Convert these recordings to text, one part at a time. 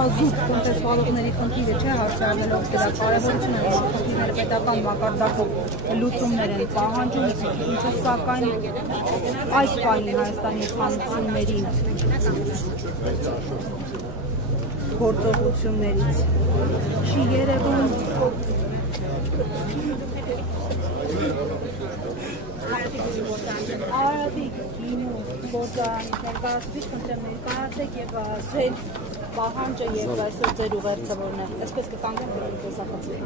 Արտազուտ տնտեսվարողների խնդիրը չէ հարցանելով դրա կարևորությունը խնդիրները պետական մակարդակով լուծումներ են պահանջում, ինչը սակայն այս պահին Հայաստանի իշխանությունների գործողություններից չի երևում Արաբիկ գինու գործարանից ներկայացուցիչ խնդրեմ ներկայացեք եւ ձեր պահանջը եւ այսօր ձեր ուղերձավորն է այսպես կկանգնեմ որը տեսախցիկ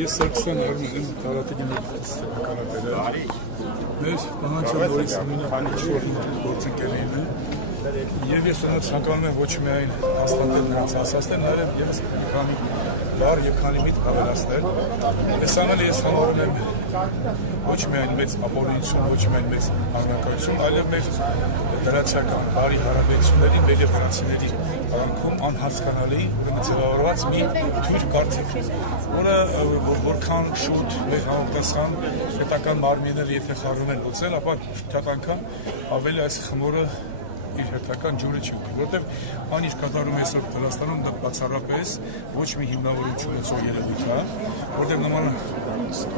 Ես Սարգսյան Արմեն եմ Տարատիկի կանատերը մեր պահանջը որից նույնը գործընկերներն են եւ ես ունեցած ցանկանում եմ ոչ միայն հաստատել նրանց ասածները նաեւ ես քանի բար եւ քանի միտ ավելացնել ես ամենը ես համարում եմ ոչ միայն մեծ ապօրինություն, ոչ միայն մեծ հանրակայություն, այլև մեր դրացական բարի հարաբերությունների մեր եւ վրացիների կյանքում անհասկանալի ձևավորված մի թույլ կարծիք, որը որքան շուտ մեր համապատասխան պետական մարմինները եթե խառնում են լուծել, ապա շատ անգամ ավելի այս խմորը իր հերթական ջուրը չի ուտի, որտեղ այն ինչ կատարում է այսօր Վրաստանում դա բացառապես ոչ մի հիմնավորություն ունեցող երևույթ է, որտեղ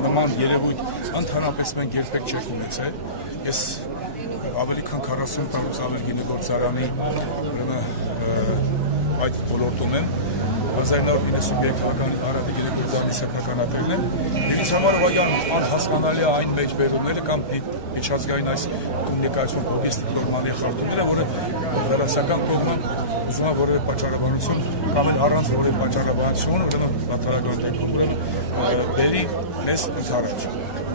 նման երևույթ ընդհանրապես մենք երբեք չենք ունեցել։ Ես ավելի քան 40 տարուց ավել գինեգործարանի այդ ոլորտում եմ 1997 թվականի Արաբի գինեգործարանի սեփականատերն եմ։ Ինձ համար անհասկանալի է այն մեջբերումները կամ միջազգային այս կոմունիկացիոն լոգիստիկ նորմալի խախտումները, որը վրացական կողմը ուզում է որևէ պատճառաբանություն կամ առանց որևէ պատճառաբանություն, ուրեմն նավթարական տեքնիկում բերի մեզ ընդառաջ։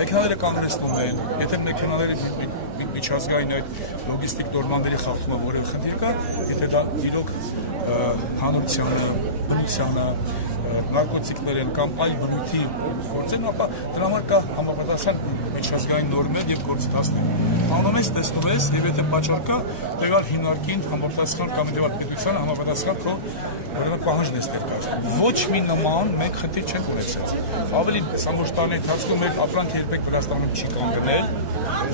Մեքենաները կանգնեցնում են, եթե մեքենաների միջազգային այդ լոգիստիկ նորմանների խախտումը որևէ խնդիր կա, եթե դա իրոք հանրությանը, բնությանը, նարկոտիկներ են կամ այլ բնույթի գործեն, ապա դրա համար կա համապատասխան միջազգային նորմեր եւ գործընթացներ։ Անում ես, տեսնում ես, եւ եթե պատճառ կա, դեղալ հիմնարկին համապատասխան կամ դեպի պետությանը համապատասխան քո պահանջն ես ներկայացնում։ Ոչ մի նման մենք խնդիր չենք ունեցել։ Ավելի ամբողջ տարի ընթացքում մեր ապրանքը երբեք Վրաստանում չի կանգնել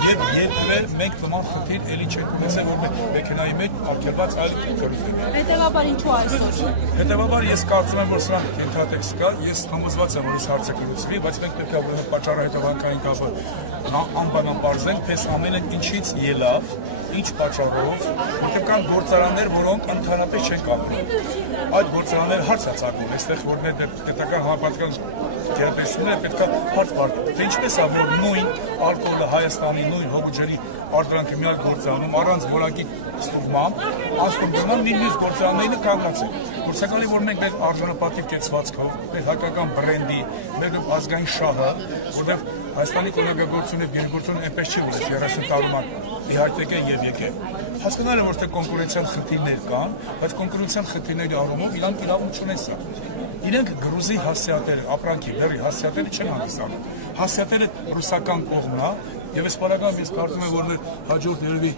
եւ երբևէ մենք նման խնդիր էլի չենք ունեցել, որ մեքենայի մեջ արգելված այլ գործեր։ Հետևաբար ինչու այսօր։ Հետևաբար ես կարծում եմ, որ սրանք ենթատեքստ կա, ես համոզված եմ, որ այս հարցը կլուծվի, բայց մենք պետք է ուրեմն պատճառահետևանքային կապը անբանապարզենք, պես ամենը ինչից ելավ, ինչ պատճառով, որտեղ կան գործարաններ, որոնք ընդհանրապես չեն կապվում։ Այդ գործարանները հարց է ծագում, այստեղ որ պետական համապատասխան գերատեսչությունները պետք է հարց բարձրացնեն, թե ինչպես է, որ նույն ալկոհոլը Հայաստանի նույն հողուջերի արտադրանքը մի այլ գործարանում առանց որակի ստուգման, անստուգման մյուս գործարանները կանգնած են։ Որսակալի որ մենք մեր արժանապատիվ կեցվածքով, մեր հայկական բրենդի, մեր ազգային շահը, որտեղ Հայաստանի կոնյակագործությունը եւ գինեգործությունը այնպես չի, որ 30 տարում իհարկե եւ եկե։ Հասկանալի է, որ թե կոնկուրենցիան խնդիրներ կան, բայց կոնկուրենցիան խնդիրների առումով իրանք իրավունք չունեն սա։ Իրենք գրուզի հասցեատերը, ապրանքի բերի հասցեատերը չեն հանդիսանում։ Հասցեատերը ռուսական կողմն է, եւ այս բանական ես կարծում եմ, որ մեր հաջորդ երևի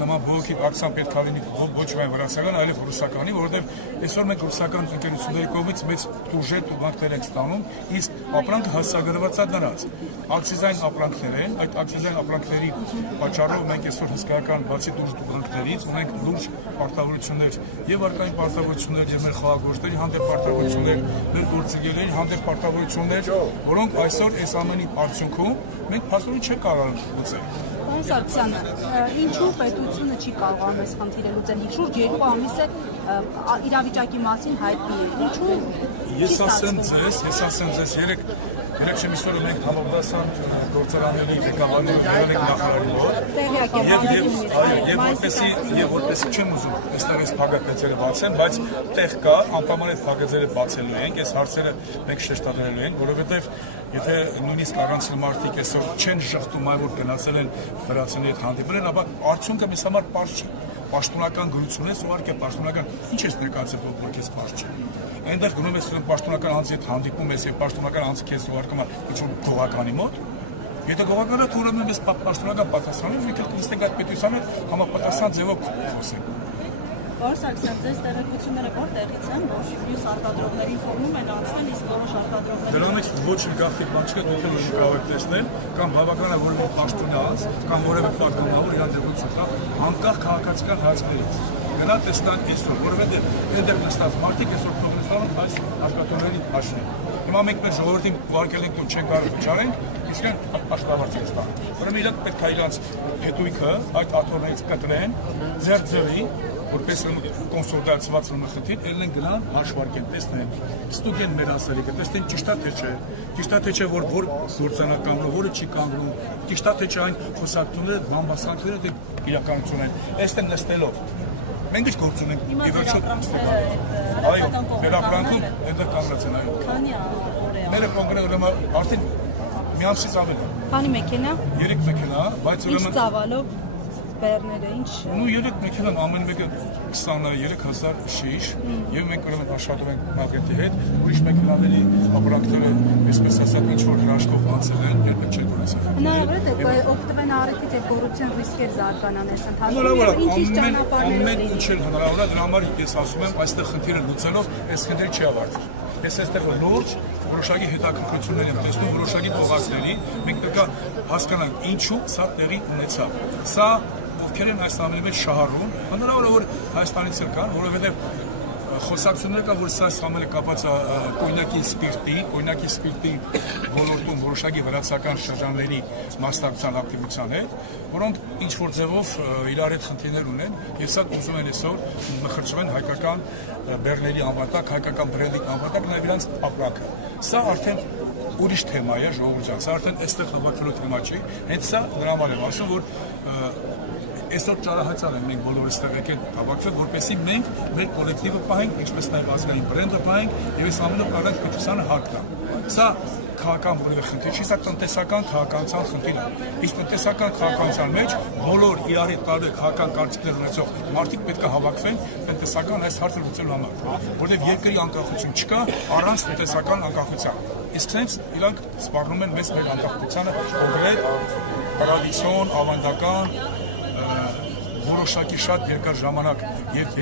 նման բողոքի ակցիան պետք է լինի ոչ միայն վրացական, այլև ռուսականի, որովհետեւ այսօր մենք ռուսական ընկերությունների կողմից մեծ տուժետ տուգանքներ ենք ստանում, իսկ ապրանքը հասցեագրված է նրանց։ Ակցիզային ապրանքներ են, այդ ակցիզային ապրանքների պատճառով մենք այսօր հսկայական բացի տուգանքներից ունենք լուրջ պարտավորություններ եւ արկային պարտավորություններ եւ մեր խաղաղորդների հանդեպ պարտավորություններ, մեր գործընկերների հանդեպ պարտավորություններ, որոնք այսօր այս ամենի արդյունքում մենք փաստորեն չենք կարող լուծել։ Պարոն Սարգսյան, ինչու պետությունը չի կարողանում այս խնդիրը լուծել։ Շուրջ 2 ամիս է իրավիճակի մասին հայտնի է։ Ինչու։ Ես ասեմ ձեզ երեք շեմիսօրը մենք համապատասխան գործարանների ղեկավարները եղել ենք նախարարի մոտ եւ որպեսզի չեմ ուզում այստեղ այս փակագծերը բացեն, բայց տեղ կա, անպայման այդ փակագծերը բացելու ենք, այս հարցերը մենք շեշտադրելու ենք, որովհետեւ եթե նույնիսկ առանցել մարդիկ այսօր չեն շղթում այ որ գնացել են վրացիների հետ հանդիպել են, ապա արդյունքը մեզ համար պարզ չի։ Պաշտոնական գրություն ես, ուղղակի պաշտոնական ինչ ես ներկայացել, որ քեզ պարզ չի։ Այնտեղ գնում ես պաշտոնական անձի հետ հանդիպում ես եւ պաշտոնական անձը քեզ ուղարկում է ինչ-որ գողականի մոտ։ Եթե գողականը ուրեմն ես պաշտոնական պատասխանատու, մենք կստենք այդ պետությանը համապատասխան ձևով խոսենք։ Պարոն Սարգսյան, ձեզ տեղեկությունները որտեղից են, որ մյուս արտադրողներին կողմում են անցնել, իսկ որոշ արտադրողները դրանից ոչ մի գաղտնիք բան չկա, դուք էլ կարող եք տեսնել, կամ բավական է որևէ պաշտոնյաց, կամ որևէ պատգամավոր իրանդեպություն կա, անկախ քաղաքացիական հայացքներից։ գնա տեսնան այսօր, որովհետեւ այնտեղ նստած մարդիկ այսօր կոնգրեսանում այս արկատորների հաշվին։ Հիմա մենք մեր ժողովրդին ուղարկել ենք ու չենք կարող վճարենք, իսկ այն աշխատավարձ են ստանում։ Ուրեմն իրանք պետք է իրանց հետույքը այդ աթոռներից կտրեն, ձեռձրի, որպես կոնսոլիդացված խնդիր, ելնեն գնան հաշվարկեն, տեսնեն, ստուգեն մեր ասելիքը, տեսնեն ճիշտ է թե չէ, որ գործանակամը, որը չի կանգնում, ճիշտ է թե չէ այն խոսակցությունները, բամբասանքները դե իրականություն են։ Այստեղ նստելով մենք ինչ գործ ունենք, ի վերջո այո, վերապրանքում այնտեղ կանգնած են այո։ Քանի օր է։ Մեր կոնգրեսը ուրեմն արդեն մի ամսից ավել է։ Քանի մեքենա։ 3 մեքենա, բայց Ինչ ուրեմն ծավալով բեռները, ինչ։ Ну 3 մեքենան ամեն մեկը 23000 շիշ եւ մենք ուրեմն աշխատում ենք մագենտի հետ, ուրիշ մեքենաների ապրանքները, այսպես ասած, ինչ որ հրաշքով անցել են, երբեք չեն ունեցել։ Հնարավոր է օգտվեն առիթից եւ կոռուպցիոն ռիսկեր զարգանան այս ընթացքում։ Հնարավոր է, Ինչ ճանապարհներ ամեն ինչ էլ հնարավոր է, դրա համար ես ասում եմ, այստեղ խնդիրը լուծելով, այս խնդիրը չի ավարտվի։ Ես այստեղ լուրջ որոշակի հետաքրքրություններ եմ տեսնում, որոշակի փոխանցների, մենք պետք է հասկանանք ինչու սա տեղի ունեցավ։ Սա ովքեր են այս ամենի մեջ շահառուն, հնարավոր է որ Հայաստանից էլ կան, որովհետև խոսակցությունները կա, որ սա ամենը կապված է կոնյակի սպիրտի ոլորտում որոշակի վրացական շրջանների մասնակցության ակտիվության հետ, որոնք ինչ որ ձևով իրար հետ խնդիրներ ունեն, եւ սա ուզում են այսօր մխրճվեն հայկական բեռների անվտանգ, հայկական բրենդի անվտանգ, նաեւ իրանց ապրանքը։ Սա արդեն ուրիշ թեմա է, ժողովուրդ ջան, սա արդեն այստեղ հավաքվելու թեմա չի, հենց սա դրա համար եմ ասում, որ այսօր ճարահայցան են մենք բոլորս տեղ եկել հավաքվել, որպեսզի մենք մեր կոլեկտիվը պահենք, ինչպես նաև ազգային բրենդը պահենք եւ այս ամենը կարանք պետությանը հակ տա։ Սա քաղաքական որևէ խնդիր չի, սա տնտեսական քաղաքականության խնդիր է։ Իսկ տնտեսական քաղաքականության մեջ բոլոր իրար հետ տարբեր քաղաքական կարծիքներ ունեցող մարդիկ պետք է հավաքվեն տնտեսական այս հարցը լուծելու համար, որովհետեւ երկրի անկախություն չկա առանց տնտեսական անկախության։ Իսկ sense իրանք սպառնում են մեծ մեր անկախությանը կոնկրետ, տրադիցիոն, ավանդական որոշակի շատ երկար ժամանակ եւ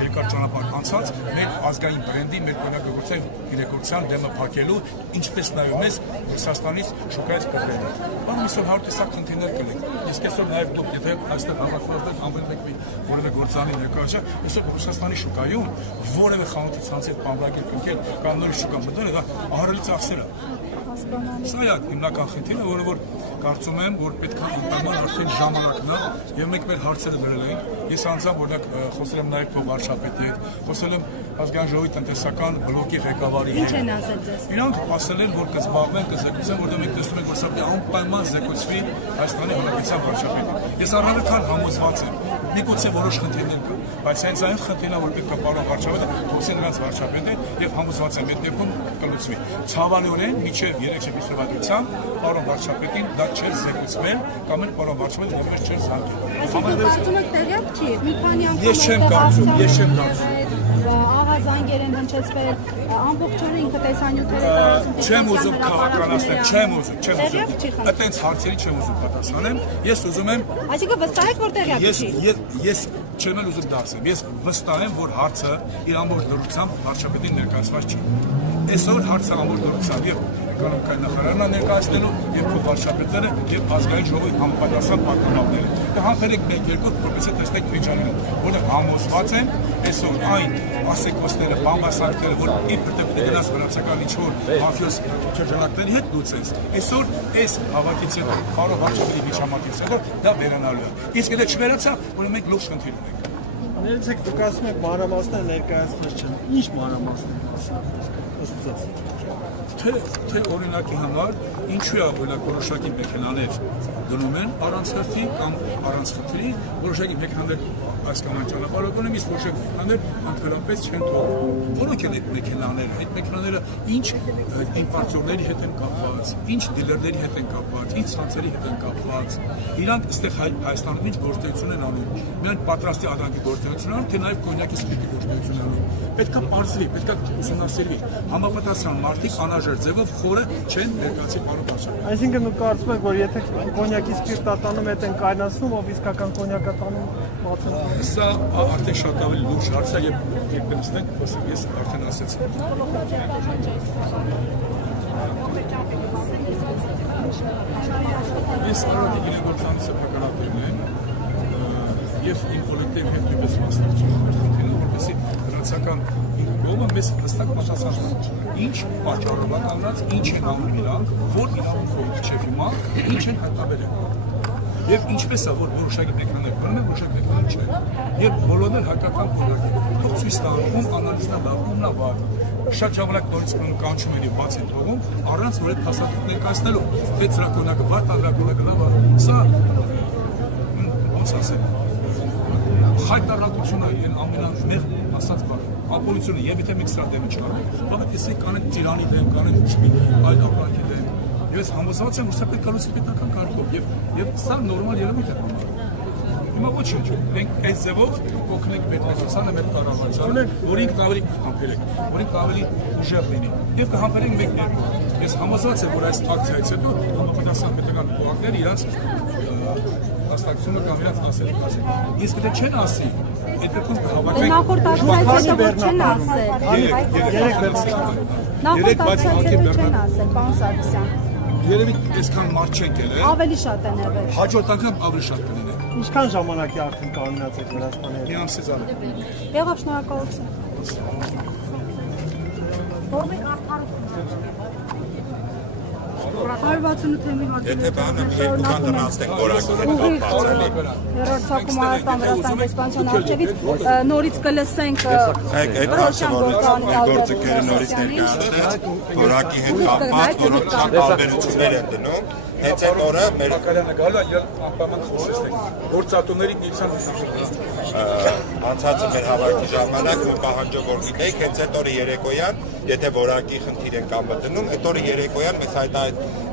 երկար ճանապարհ անցած մեր ազգային բրենդի, մեր բնակչության գիտակցության դեմը փակելու, ինչպես նաեւ մեզ Ռուսաստանից շուկայից կտրելու։ Բանը այսօր հարթիսակ խնդիրներ կլինի։ Իսկ այսօր նաեւ դուք եթե այստեղ հավաքված եք ամեն մեկի որևէ գործանի ներկայացա, այսօր Ռուսաստանի շուկայում որևէ խանութի ցանցի բամբակի կնքել կամ նոր շուկա մտնել, դա ահռելի ծախսեր է։ Սա է հիմնական խնդիրը, որը որ կարծում եմ, որ պետք է անպայման արդեն ժամանակն է եւ մենք մեր հարցերը գրել ենք։ Ես անձամբ օրինակ խոսել եմ նաեւ փոխվարշապետի հետ, խոսել եմ ազգային ժողովի տնտեսական բլոկի ղեկավարի հետ։ Ինչ են ասել ձեզ։ Իրանք ասել են, որ կզբաղվեն, կզեկուցեն, որտեղ մենք տեսնում ենք, որ սա անպայման զեկուցվի Հայաստանի Հանրապետության վարչապետին։ Ես առանձնական համոզված եմ, միգուցե որոշ խնդիրներ կան, բայց հենց այն խնդիրն է, որ պետք է պարոն վարչապետը թողնի նրանց վարչապետը եւ համոզված եմ, այդ դեպքում կլուծվի։ Ցավալիորեն միջև 3 հիսավադրությամբ պարոն վարչապետին դա չէր զեկուցվել կամ էլ պարոն վարչապետը նույնպես չէր զանգել։ Կարծում եք տեղյակ չի։ Մի քանի անգամ Ես չեմ կարծում։ Ահազանգեր են հնչեցվել, ամբողջովին ինքը տեսանյութերը տարածում։ Չեմ ուզում քաղաքականացնել, չեմ ուզում։ Այդտենց հարցերի չեմ ուզում պատասխանեմ։ Ես ուզում եմ Այսինքն վստահ եք, որ տեղյակ չի։ Ես չեմ էլ ուզում դասեմ։ Ես վստահ եմ, որ հարցը իր ամբողջ դրությամբ վարչապետին ներկայացված չի։ Այսօր հարցը ամբողջ դրությամբ եւ էկոնոմիկայի նախարարն է ներկայացնելու եւ փոխվարչապետները եւ ազգային ժողովի համապատասխան պատգամավորները։ Կհամբերեք մեկ-երկու որպեսզի տեսնեք վիճակը, որը համոզված են այսօր այն ասեկոսները, բամբասանքները, որ իբր դեպի գնաց վրացական ինչ-որ մաֆիոս շրջանակների հետ լուծես։ Այսօր այս հավաքից հետո կարող վարչապետի միջամտից հետո դա վերանալու է։ Իսկ եթե չվերացավ, որ մենք լուրջ խնդիր ունենք։ Ներեցեք դուք ասում եք մանրամասները ներկայացված չեն։ Ինչ մանրամասներ թե օրինակի համար ինչու է օրինակ որոշակի մեքենաներ գնում են առանց հերթի կամ առանց խնդրի, որոշակի մեքենաներ այս կամ այն ճանապարհորում, իսկ որոշակի մեքենաներ ընդհանրապես չեն թողնում։ Որոնք են այդ մեքենաները։ Այդ մեքենաները ինչ իմպորտորների հետ են կապված, ինչ դիլերների հետ են կապված, ինչ ցանցերի հետ են կապված։ Իրանք այստեղ Հայաստանում ինչ գործունեություն են անում։ Միայն պատրաստի ադամի գործունեություն անում, թե նաև կոնյակի սպիրտի գործունեություն անում։ Պետք է պարզվի, պետք է ուսումնասիրվի։ Համապատասխան մարդիկ անհրաժեշտ ձևով խորը չեն ներկայացի պարոն վարչապետ։ Այսինքն դուք կարծում եք, որ եթե կոնյակի սպիրտ ատանում հետ են կայնացնում, ով իսկական կոնյակ ատանում բացում։ Սա արդեն շատ ավելի լուրջ հարց է եւ երբ նստենք, խոսենք, ես արդեն ասեցի։ Ես արդեն գիտեմ, որ ցանցը փականատերն են։ եւ իմ կոլեկտիվի հետ նույնպես մասնակցում եմ խնդիրը, որպեսզի վրացական կողմը մեզ հստակ պատասխան տա։ Ինչ պատճառով է կանգնած, ինչ են անում իրանք, որ իրավունքով իջև հիմա, ինչ են հայտարարել։ Եվ ինչպես է, որ որոշակի մեքանիզմներ կան, որոշակի մեքանիզմներ չեն։ Եվ բոլորն էլ հայկական փորձ թող ցույց տան, ում անալիզն է լավ, ումն է վատ։ Շատ ժամանակ նորից կանչում են բաց են թողում, առանց որ այդ փաստաթուղթ ներկայացնելու, թե ծրակոնակը վատ, ծրակոնակը լավ է։ Սա ոնց ասեմ, հայտարարություն է, այն ամենամեծ ասած բառը։ Ապոլյուցիոնը եւ եթե մենք սրա դեմը չկարողանանք, բավական էսի կանենք Տիրանի դեմ, կանենք ուշքի այլ ապրանքի դեմ։ Ես համոզված եմ, որ սա պետք է լուծի պետական կարգով եւ սա նորմալ երևույթ է։ Հիմա ոչինչ, մենք այս ձևով կօգնենք պետականությանը մեր կառավարությանը, որին ավելի համբերենք, որին ավելի ուժեղ լինի եւ կհամբերենք մեկներով։ Ես համոզված եմ, որ այս ակցիայից հետո համապատասխան պետական կողմները իրանց հաստատությունը կամ իրանց ասելիք ասեն։ Իսկ եթե չեն ասի, այդ դեպքում հավաքենք նախորդ ակցիայից հետո չեն ասել։ Նախորդ ակցիայից հետո չեն ասել, պարոն Սարգսյան։ Երևի այսքան մարդ չեն կերել։ Ավելի շատ են եղել։ Հաջորդ անգամ ավելի շատ կլինի։ Ինչքան ժամանակի արդեն կանգնած եք Վրաստանի հետ։ Մի ամսից ավել։ Եղավ, շնորհակալություն։ Որմի Եթե բանը մի երկու բան դրանցնենք որակի հետ կապված Հերարցակում Հայաստան Վրաստան դեսպանության առջևից նորից կլսենք այդ հարցը, որ գործիքները նորից ներկայացնեն, որակի հետ կապված, որոնք շատ տարբերություններ են դնում, հենց այդ օրը մեր Ակարյանը գալու է իրար անպայման խոսեցնենք, գործատուների միության անցածը մեր հավաքի ժամանակ ու պահանջով որ գիտեիք, հենց այդ օրը երեկոյան, եթե որակի խնդիր են կամ մտնում, այդ օրը երեկոյան մեզ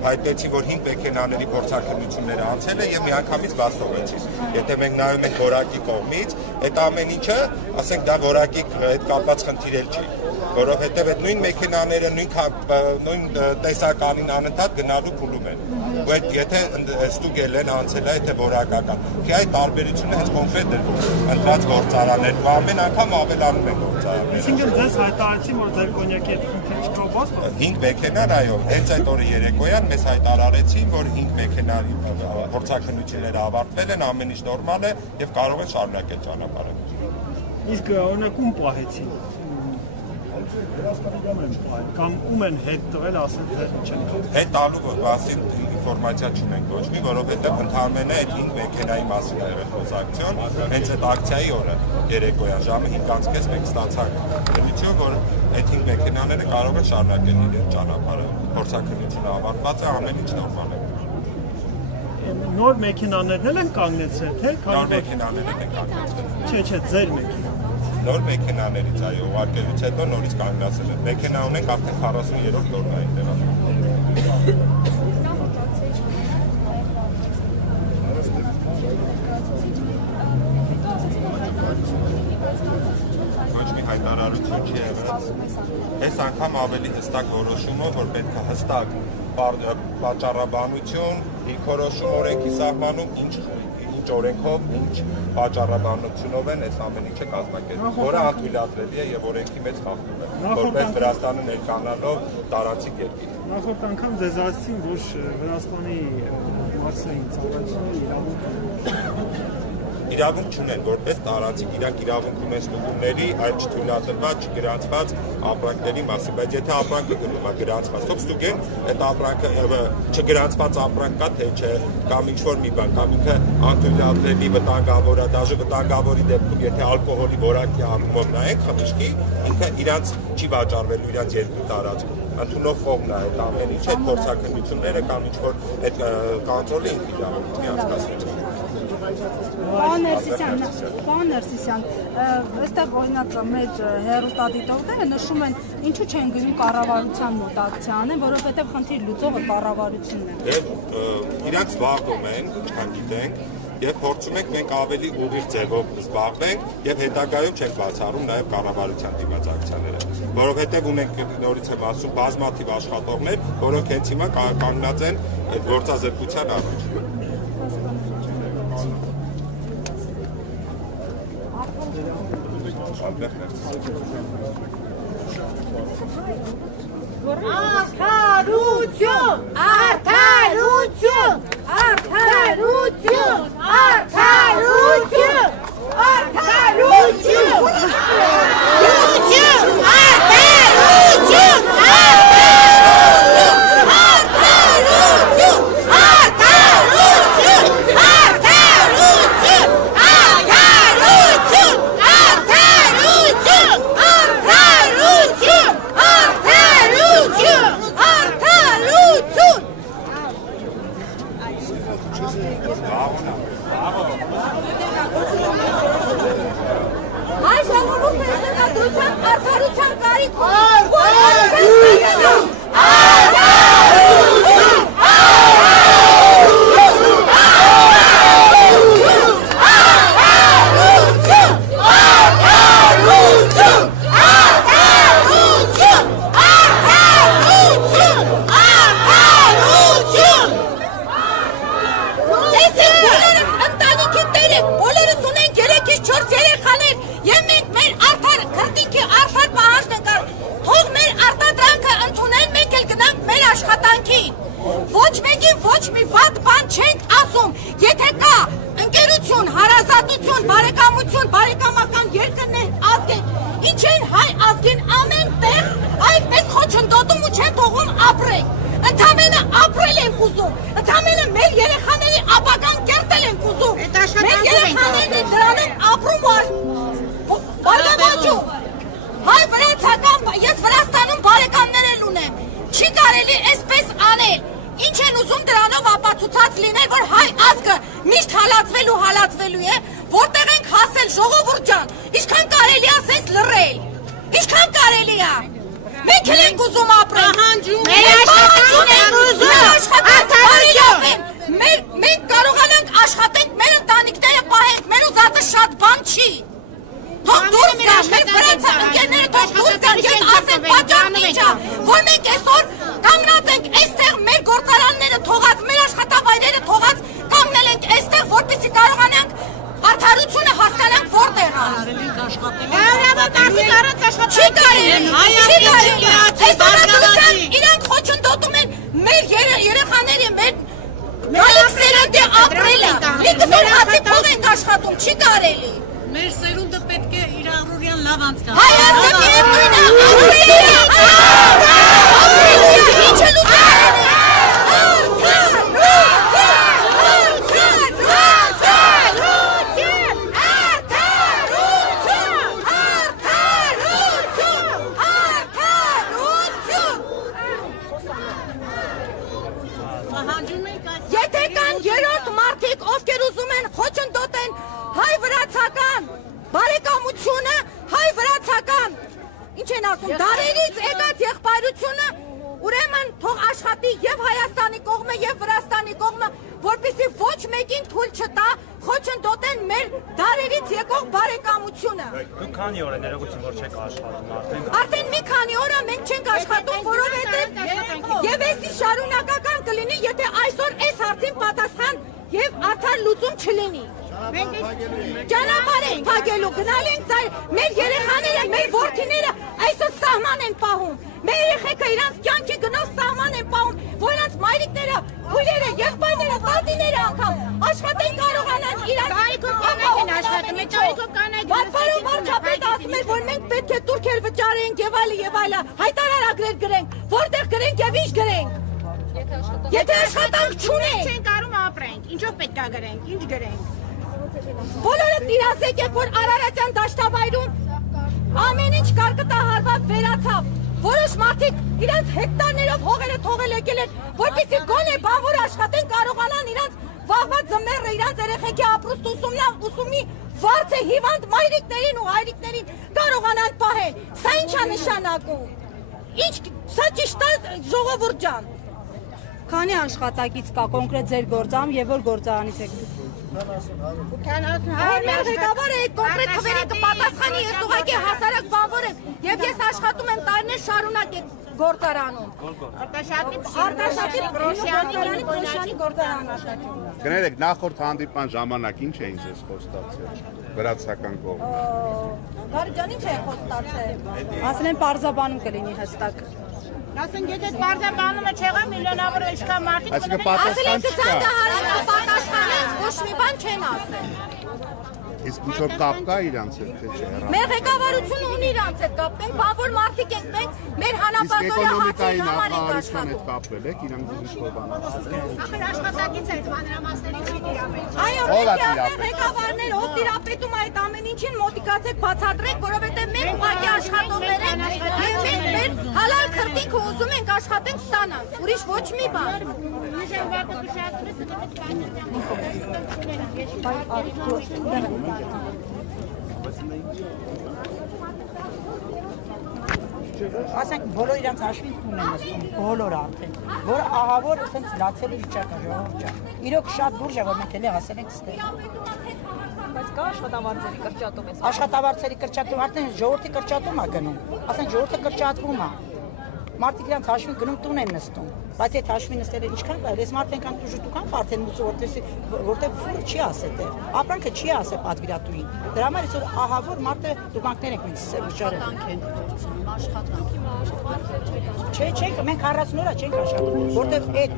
հայտնեցին, որ 5 մեքենաների փորձաքննությունները անցել է եւ միանգամից բաց թողեցին։ Եթե մենք նայում ենք որակի կողմից, այդ ամեն ինչը, ասենք դա որակի հետ կապված խնդիր էլ չի, որովհետեւ այդ նույն մեքենաները նույն տեսականին անընդհատ գնալու փուլում են։ Ու այդ եթե ստուգել են անցել է, եթե որակական։ כי այդ տարբերությունը հենց կոնկրետ դրվում ընտրած գործարաններ ու ամեն անգամ ավելանում են գործարանները։ Այսինքն ձեզ հայտարարեցին, որ ձեր կոնյակի հետ խնդիր չկա, բաց։ 5 մեքենան, այո, հենց այդ օրը երեկոյան մեզ հայտարարեցին, որ 5 մեքենայի փորձաքննությունները ավարտվել են, ամեն ինչ նորմալ է եւ կարող են շարունակել ճանապարհը։ Իսկ օրինակ ում պահեցին։ Կամ ում են հետ տվել, ասել ձեր չեն։ Հետ տալու մասին ինֆորմացիա չունենք ոչ մի, որովհետև ընդհանրապես այդ 5 մեքենայի մասին է եղել խոսակցություն, հենց այդ ակցիայի օրը երեկոյան ժամը 5:30 մենք ստացանք դրություն, որ այդ 5 մեքենաները կարող են շարունակել իրենց ճանապարհը, փորձաքննությունը ավարտված է, ամեն ինչ նորմալ է։ Նոր մեքենաներն են կանգնեցրել, թե Նոր մեքենաներն են կանգնեցրել։ Չէ, ձեր մեքենա։ Նոր մեքենաներից այո, ուղարկելուց հետո նորից կանգնացել են։ Մեքենա ունենք արդեն 43-րդ օրն է այնտեղ։ Ոչ մի հայտարարություն չի եղել։ Այս անգամ ավելի հստակ որոշումը, որ պետք է հստակ պատճառաբանություն, դիրքորոշում օրենքի սահմանում, ինչ օրենքով, ինչ պատճառաբանությունով են այս ամեն ինչը կազմակերպվում, որը աթույլատրելի է եւ օրենքի մեջ խախտում է, որպես Վրաստանը ներկայանալով տարածիկ երկիր։ Նախորդ անգամ ձեզ ասացին, որ Վրաստանի մարզային ծառայությունները իրավունք չունեն, որպես տարածիկ, իրանք իրավունք ունեն ստուգումների, այլ չթույլատրված, չգրանցված ապրանքների մասին, բայց եթե ապրանքը գնում է գրանցված, թող ստուգեն, այդ ապրանքը չգրանցված ապրանք կա թե չէ, կամ ինչ-որ մի բան, կամ ինքը անթույլատրելի վտանգավոր է, դաժե վտանգավորի դեպքում, եթե ալկոհոլի որակի առումով նայենք խմիչքի, ինքը իրանց չի վաճառվելու իրանց երկրի տարածքում։ Ընդունող կողմն է այդ ամեն ինչ, այդ փորձաքննությունները կամ ինչ-որ այդ կոնտրոլի իրավունք անցկացնելը։ Պարոն Ներսիսյան, այստեղ օրինակ մեր հեռուստադիտողները նշում են, ինչու չեն գնում կառավարության մոտ ակցիա անեն, որովհետև խնդիր լուծողը կառավարությունն է։ Իրանք զբաղվում են, ինչքան գիտենք, եւ փորձում ենք մենք ավելի ուղիղ ձևով զբաղվենք եւ հետագայում չենք բացառում նաեւ կառավարության դիմաց ակցիաները, որովհետեւ ունենք նորից եմ ասում բազմաթիվ աշխատողներ, որոնք հենց հիմա կանգնած են այդ գործազրկության առաջ։ Արդարություն! Արդարություն! Արդարություն! Արդարություն! Ոչ մեկի ոչ մի վատ բան չենք ասում, եթե կա ընկերություն, հարազատություն, բարեկամություն, բարեկամական երկրներ ազգեն, ինչ են հայ ազգեն ամեն տեղ այդպես խոչընդոտում ու չեն թողում ապրենք, ընդամենը ապրել ենք ուզում, ընդամենը մեր երեխաների ապագան կերտել ենք ուզում, մեր երեխաներն են դրանով ապրում ու բարգավաճում, հայ վրացական, ես Վրաստանում բարեկամներ էլ ունեմ, չի կարելի այսպես անել, ինչ են ուզում դրանով ապացուցած լինել, որ հայ ազգը միշտ հալածվելու է, որտեղ ենք հասել ժողովուրդ ջան, ինչքան կարելի է ասես լռել, ինչքան կարելի է, մենք էլ ենք ուզում ապրել, մենք կարողանանք աշխատենք, մեր ընտանիքները պահենք, մեր ուզածը շատ բան չի, թող դուրս գան, մեր վրացական ընկերները թող դուրս գան, և ասեն պատճառն ինչ է, որ մենք այսօր կանգնած ենք այստեղ մեր գործարանները թողած, մեր աշխատավայրերը թողած, կանգնել ենք այստեղ, որպեսզի կարողանանք արդարությունը հասկանանք որտեղ է։ Չի կարելի, իրանք խոչընդոտում են մեր երեխաների, մեր գալիք սերնդի ապրելը, լիքներ հացի փող ենք աշխատում, չի կարելի։ Մեր սերունդը պետք է իր առօրյան լավ անցկացնի։ Հայաստան միևնույն է, ապրելու է, ինչ է լուծում։ Եթե կան երրորդ մարդիկ, ովքեր ուզում են խոչընդոտեն հայ-վրացական բարեկամությունը, հայ-վրացական, ինչ են ասում, դարերից եկած եղբայրությունը, ուրեմն թող աշխատի և Հայաստանի կողմը, և Վրաստանի կողմը, որպեսզի ոչ մեկին թույլ չտա խոչընդոտեն մեր դարերից եկող բարեկամությունը։ Դուք քանի օր է ներողություն, որ չեք աշխատում Արդեն մի քանի օր մենք չենք աշխատում, որովհետև եւ էսի շարունակական կլինի, եթե այսօր այս հարցին պատասխան եւ արդար լուծում չլինի։ Ճանապարհ ենք փակելու, գնալ ենք մեր երեխաները, մեր որդիները այսօր սահման են պահում։ Մեր երեխեքը իրանց կյանքի գնով սահման են պահում, որ իրանց մայրիկները, քույրերը, եղբայրները, տատիները անգամ աշխատեն կարողանան իրանց Վատվարով վարչապետը ասում էր, որ մենք պետք է տուրքեր վճարենք եւ այլը, հայտարարագրեր գրենք, որտեղ գրենք եւ ինչ գրենք։ Եթե աշխատանք չունենք, չեն կարող ապրենք, ինչով պետք է գրենք, ինչ գրենք։ Բոլորը տիրասեք եք, որ Արարատյան դաշտավայրում ամեն ինչ կարկտահարված վերացավ։ Որոշ մարդիկ իրենց հեկտարներով հողերը թողել եկել են, որպեսզի գոնե բանվոր աշխատեն կարողանան իրենց վաղվա ձմեռը, իրենց երեխեքի ապրուստ ուսումի վարձը հիվանդ մայրիկներին ու հայրիկներին կարողանան պահել։ Սա ինչ է նշանակում։ Սա ճիշտ է ժողովուրդ ջան։ Քանի աշխատակից կա կոնկրետ ձեր գործարան եւ որ գործարանից եք դուք։ Մեր ղեկավարը այդ կոնկրետ թվերի կպատասխանի, ես ուղղակի հասարակ բանվոր եմ եւ ես աշխատում եմ տարիներ շարունակ այդ գործարանում։ Արտաշատի Պրոշյանի գործարանում աշխատում եմ։ Կներեք, նախորդ հանդիպման ժամանակ ինչ էին ձեզ խոստացել վրացական կողմը։ Գարիջան ինչ է խոստացել։ Ասել են պարզաբանում կլինի հստակ։ Ասեն, եթե պարզաբանումը չեղա, միլիոնավոր ինչքան մարդիկ Այսինքն Ասել պատասխան են կցան չկա։ դա հարակը պատասխանեն, ոչ մի բան չեն ասել։ Իսկ ինչ որ կապ կա իրանց հետ թե չէ։ Մեր ղեկավարությունը ունի իրանց հետ կապ, մենք բանվոր մարդիկ ենք, մենք մեր Իսկ հանապատորյա էկոնոմիկայի հացի համար ենք նախարարության հետ աշխատում։ կապվել եք, իրանք դուք ինչ որ բան ասել։ ախր աշխատակից այդ մանրամասների չի դիրապետում։ Այո, Ով է մենք ասենք տիրապետում։ ղեկավարներ, ով տիրապետում այդ ամեն ինչին մոտիկացեք բացատրեք, որովհետև մենք ուղղակի աշխատողներ ենք, եւ մենք մեր հալալ քրտինքը ուզում ենք աշխատենք ստանանք, ուրիշ ոչ մի բան։ ասենք բոլոր իրանց հաշվին տուն են նստում, բոլորը արդեն, որ ահավոր ասենց լացելու վիճակը ժողովուրդ չա։ Իրոք շատ բուրժ է, որ մենք էլի հասել ենք ստեղ։ Բայց կա աշխատավարձերի կրճատում էս։ Աշխատավարձերի կրճատում, արդեն ժողովրդի կրճատում է գնում, ասենք ժողովուրդը կրճատվում է։ Մարդիկ իրանց հաշվին գնում տուն են նստում, բայց այդ հաշվին նստելը ինչքան կարելի, ես մարդ ենքան դուժուտուկան արդեն որտեղ ֆուլ չի ասե տեղ, ապրանքը չի ասե պատվիրատուին, դրա համար այսօր ահավոր մարդը դուկանքներ ենք մենք վճարել։ Չէ, մենք 40 օր չենք աշխատում, որտեղ այդ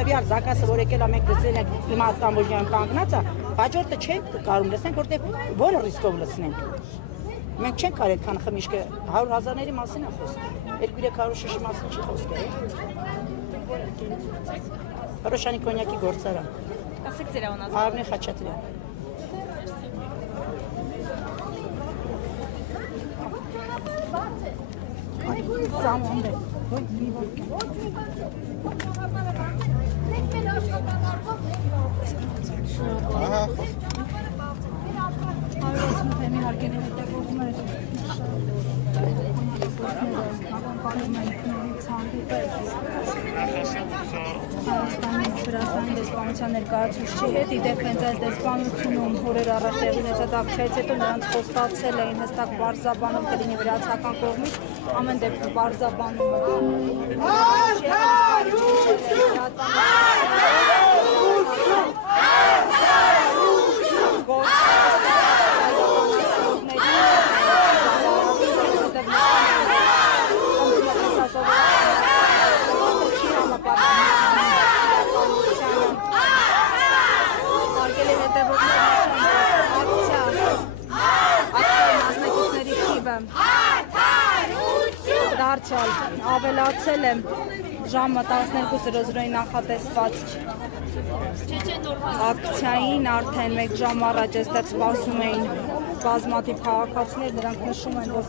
տվյալ զակասը, որ եկել է մենք լսել ենք հիմա Ստամբուլյան կանգնած է, հաջորդը չենք կարող լսենք, որտեղ որը ռիսկով լսնենք։ Մենք չենք կարել այդքան խմիչքը 100,000-ների մասին է խոսքը, 200-300 շիշի մասին չի խոսքը։ Հրոշանի կոնյակի գործարան։ Կասեք ձեր անունը։ Արմեն Խաչատրյան։ Սամոնդը։ Հայրենի հարկերի հետևում էր Վրաստանի դեսպանության ներկայացուցչի հետ իդեպ հենց այս դեսպանությունում օրեր առաջ տեղի ունեցած ակցիայից հետո նրանց խոստացել էին հստակ պարզաբանում կլինի վրացական կողմից ամեն դեպքում պարզաբանումը դարձյալ ավելացել եմ ժամը 12:00-ին նախատեսված ակցիային արդեն մեկ ժամ առաջ այստեղ սպասում էին բազմաթիվ քաղաքացիներ, նրանք նշում են, որ